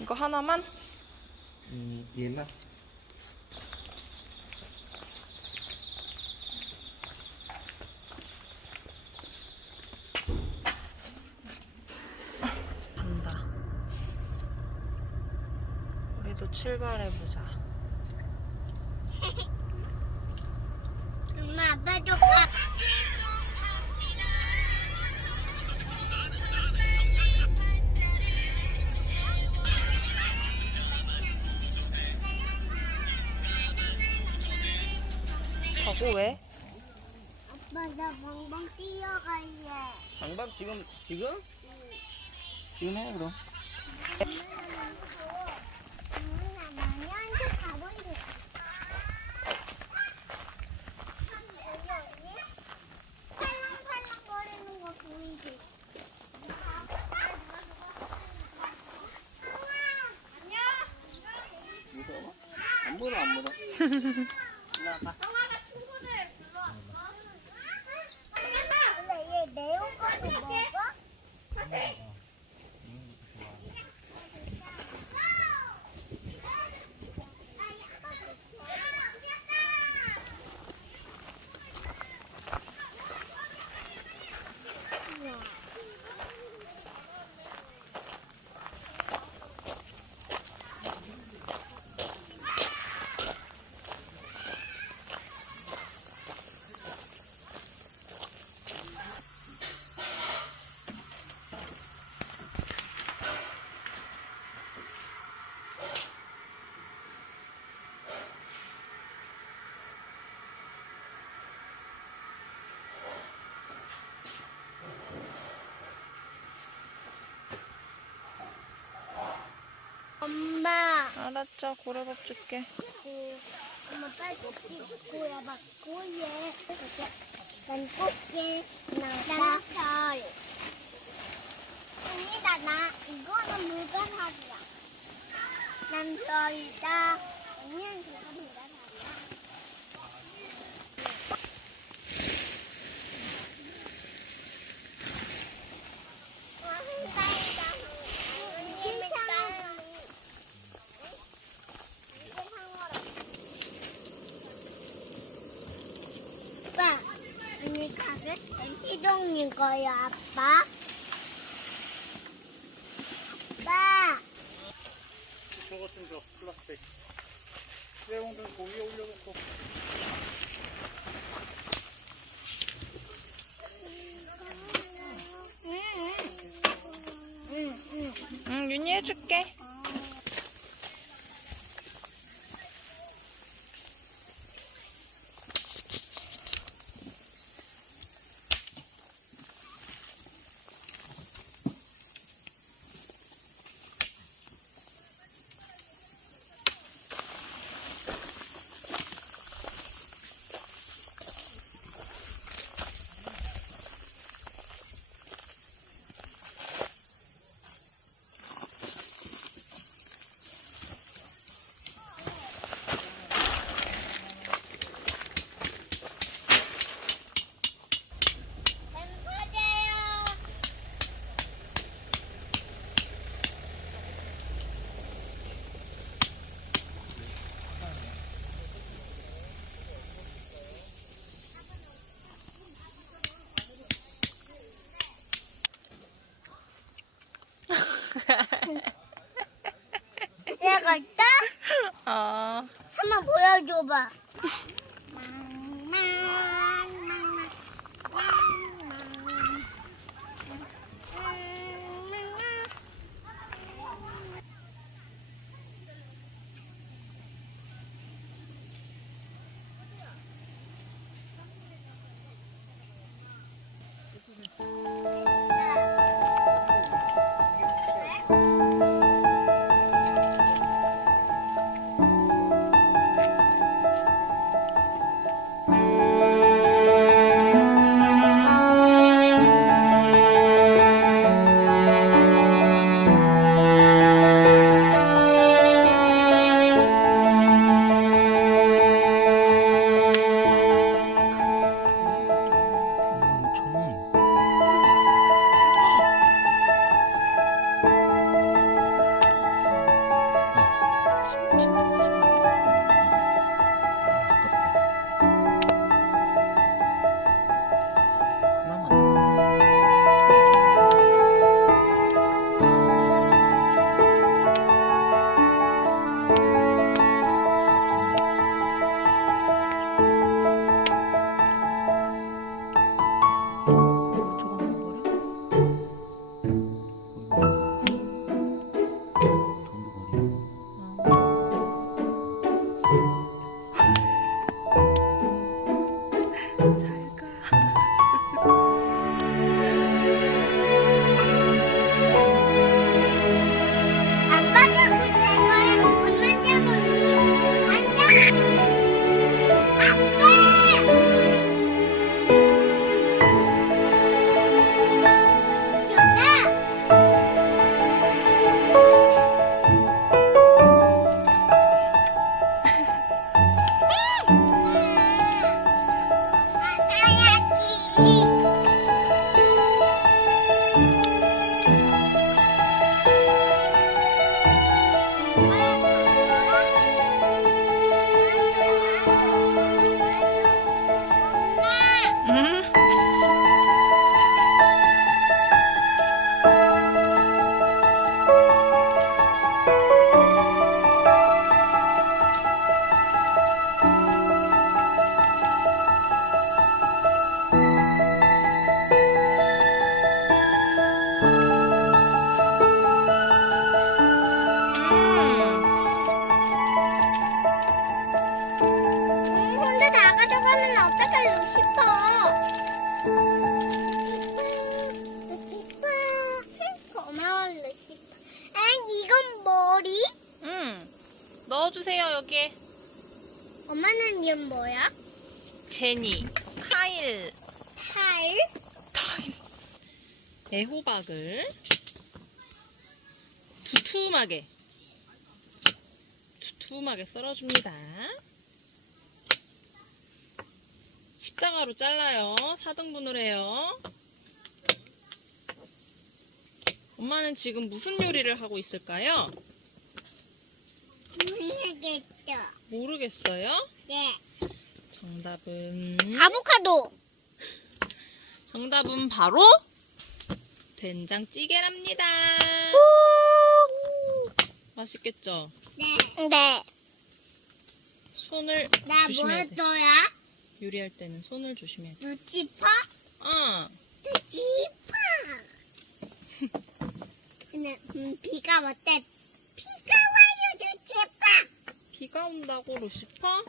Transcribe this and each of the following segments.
이거 하나만? 얘만. 간다. 우리도 출발해보자. 엄마, 아빠도 가. 가고 왜? 아빠, 나 방방 뛰어갈래. 장박 지금? 지금 해 그럼. 나 많이한테 가본 적 있어. 여기 언니? 팔랑팔랑거리는 거 보이지? 무서워? 안 물어 안 물어. 일로 와봐. 형아가 친구들 불러왔어. 근데 얘 매운 것도 먹어? 엄마. 알았죠. 고래밥 줄게. 엄마 빨리 고야 맞고예. 난 꽃게 나다 별. 언니다 나 이거는 물건하기야. 난 별이다. 언니는 그거 물건하기야. 아빠, 언니 가게 시동인 거야, 아빠? 아빠, 저거 좀 줘. 플라스틱. 수레공들 고기에 올려놓고. 응, 윤희 해줄게. 아. 한번 보여줘봐. 넣어주세요, 여기에. 엄마는 이름 뭐야? 제니, 카일. 타일? 애호박을 두툼하게 썰어줍니다. 십자가로 잘라요. 4등분을 해요. 엄마는 지금 무슨 요리를 하고 있을까요? 모르겠죠. 모르겠어요? 네. 정답은 아보카도. 바로 된장찌개랍니다. 맛있겠죠? 네. 네. 손을 나 조심해야 돼. 뭐였어야? 요리할 때는 손을 조심해야 돼. 루치퍼? 루치퍼. 근데 비가 어때? 비가 와요, 루치퍼. 비가 온다고, 루시퍼? 응,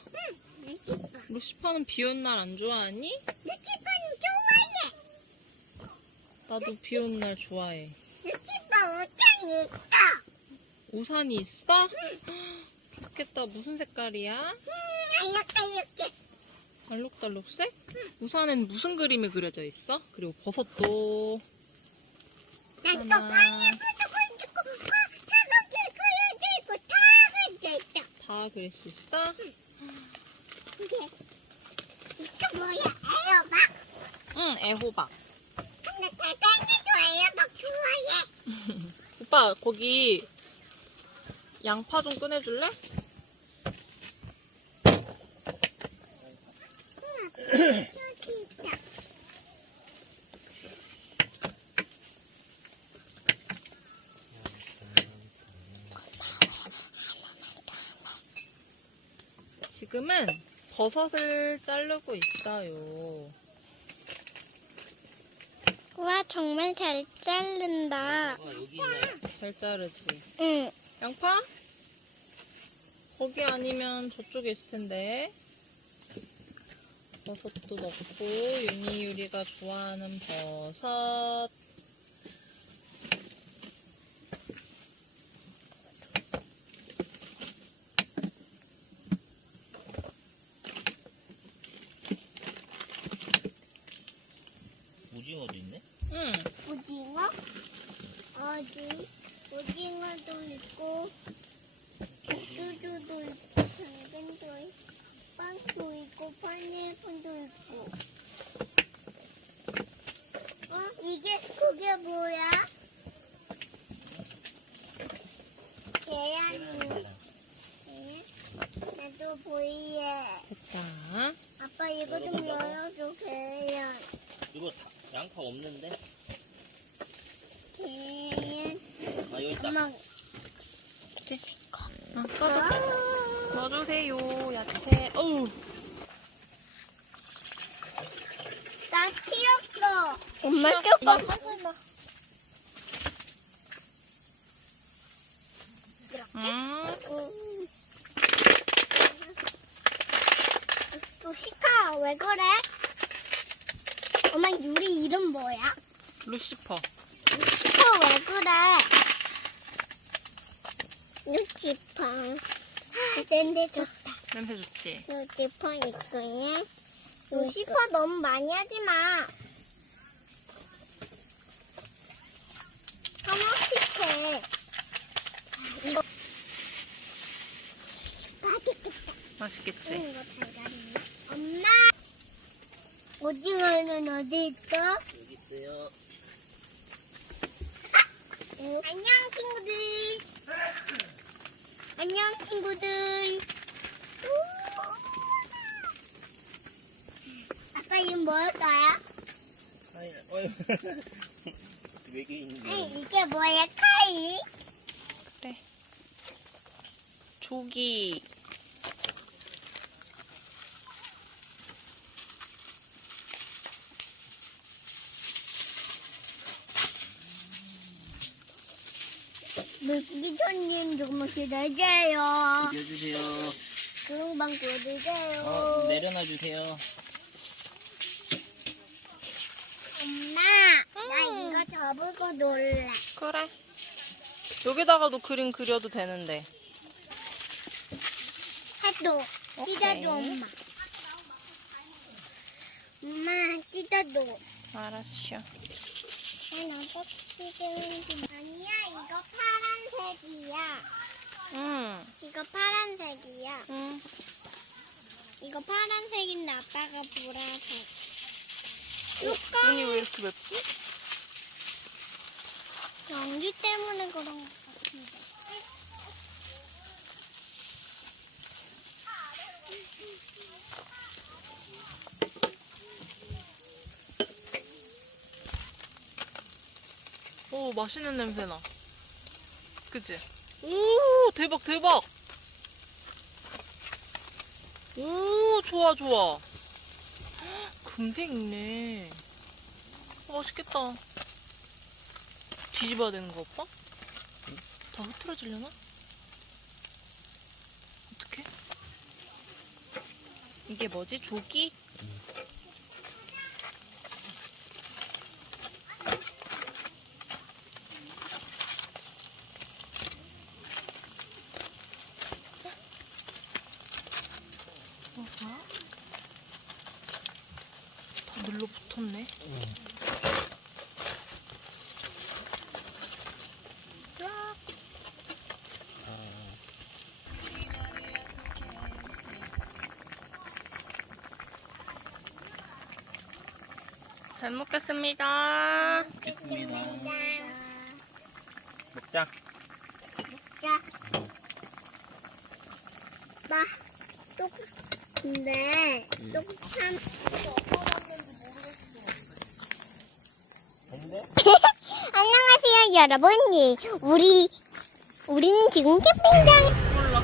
루치퍼. 루시퍼는 비 온 날 안 좋아하니? 루치퍼는 좋아해. 나도 비 온 날 좋아해. 루치퍼 옷장이 있어. 우산이 있어? 좋겠다. 무슨 색깔이야? 알록달록해. 알록달록색? 우산엔 무슨 그림이 그려져 있어? 그리고 버섯도 난또 하나. 파인애플도 그려주고 사과도 그려주고 다 그려있어. 다 그릴 수 있어? 이게 이거 뭐야? 애호박? 응, 애호박. 근데 달팽이도 애호박 좋아해. 오빠, 거기 양파 좀 꺼내줄래? 여기 있다. 지금은 버섯을 자르고 있어요. 와, 정말 잘 자른다. 잘 자르지? 응. 양파? 거기 아니면 저쪽에 있을 텐데. 버섯도 넣고, 유리가 좋아하는 버섯. 오징어도 있네? 응. 오징어? 어디? 오징어도 있고, 두두도 있고, 당근도 있고, 빵도 있고, 파인애플도 있고. 그게 뭐야? 계란이. 나도 보이해. 됐다. 아빠 이거 좀 열어줘, 계란. 이거 양파 없는데? 계란. 아, 여기 있다. 엄마, 넣어주세요, 야채. 어우. 나 튀었어. 엄마 튀었어. 루시카 왜 그래? 엄마 유리 이름 뭐야? 루시퍼. 루시카 왜 그래? 루시파. 냄새 좋다. 냄새 좋지? 루시파 있고요. 루시파 너무 많이 하지 마. 하나씩 해. 이거 맛있겠다. 맛있겠지? 이거 달걀이네. 엄마, 오징어는 어디 있어? 여기 있어요. 안녕 친구들. 안녕 친구들. 아빠 이거 뭘까요? 외계인인데. 이게 뭐야? 카이? 그래. 조기. 물고기 손님 조금만 기다려주세요. 비벼주세요. 금방 구워주세요. 내려놔 주세요. 엄마, 나 이거 접을고 놀래. 그래. 여기다가도 그림 그려도 되는데. 해도 오케이. 찢어줘 엄마. 엄마 찢어줘. 알았어. 난 어떻게 아니야, 이거 파란색이야. 응. 이거 파란색이야. 응. 이거 파란색인데 아빠가 보라색. 눈이 왜 이렇게 맵지? 연기 때문에 그런 것 같은데. 오, 맛있는 냄새 나. 그치? 오, 대박, 대박. 오, 좋아, 좋아. 금세 익네. 맛있겠다. 뒤집어야 되는 거 오빠? 다 흐트러지려나? 어떡해? 이게 뭐지? 조기? 다 눌러붙었네. 쫙. 잘 먹겠습니다. 먹겠습니다. 먹자. 자, 나 근데 똑같은 근데? 안녕하세요 여러분. 우리는 지금 캠핑장. 몰라.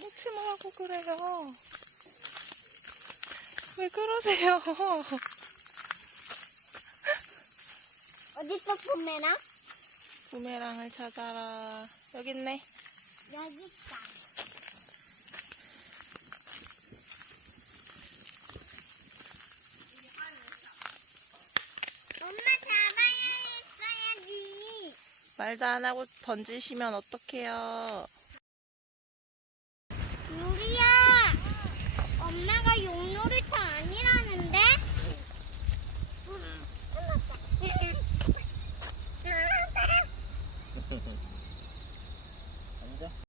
똥침을 하고 그래요. 왜 그러세요? 어딨어, 부메랑? 부메랑을 찾아라. 여기 있네. 여기 있다. 엄마 잡아야 했어야지. 말도 안 하고 던지시면 어떡해요.